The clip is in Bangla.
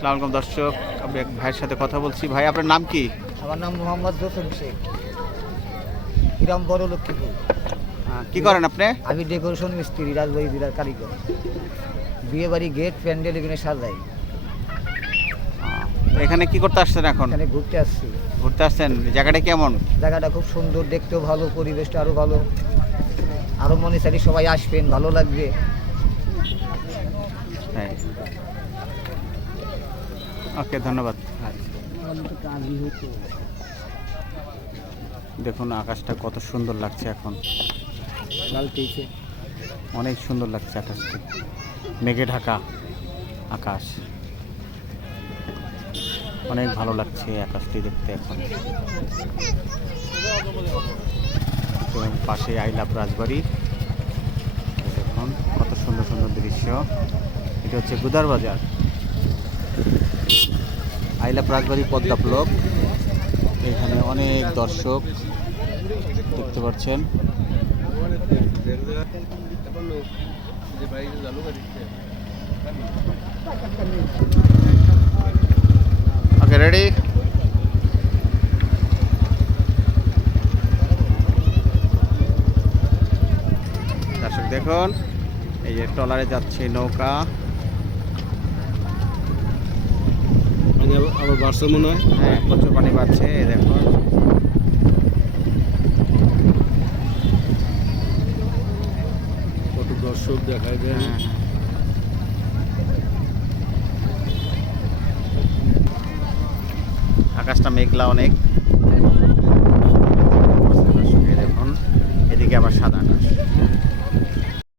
আসসালামু আলাইকুম দর্শক, আমি এক ভাইয়ের সাথে কথা বলছি। ভাই, আপনার নাম কি? আমার নাম মোহাম্মদ জোসেফ শেখ, গ্রাম বড় লক্ষ্মীপুর। কি করেন আপনি? আমি ডেকোরেশন মিস্ত্রি, রাজবাড়ি জেলার কারিগর। বিয়ে বাড়ি গেট প্যান্ডেল এখানে সাজাই। এখানে কি করতে আসছেন এখন? এখানে ঘুরতে আসছি। ঘুরতে আসছেন? জায়গাটা কেমন? জায়গাটা খুব সুন্দর, দেখতেও ভালো, পরিবেশটা আরও ভালো। আরও মনে চাই সবাই আসবেন, ভালো লাগবে। হ্যাঁ, ওকে, ধন্যবাদ। দেখুন আকাশটা কত সুন্দর লাগছে এখন, অনেক সুন্দর লাগছে আকাশটি, মেঘে ঢাকা আকাশ, অনেক ভালো লাগছে আকাশটি দেখতে এখন। তো পাশে আই লাভ রাজবাড়ি, দেখুন কত সুন্দর সুন্দর দৃশ্য। এটা হচ্ছে গুদার বাজার, I love Rajbari Padma block. এখানে অনেক দর্শক দেখতে পাচ্ছেন। ওকে, রেডি? দর্শক দেখুন, এই যে ট্রলারে যাচ্ছে নৌকা। আবার বাড়ছে মনে হয়। হ্যাঁ, প্রচুর পানি বাড়ছে, এই দেখুন। কত দর্শক দেখা যায়। হ্যাঁ, আকাশটা মেঘলা অনেক। দর্শক এই দেখুন, এদিকে আবার সাদা আকাশ।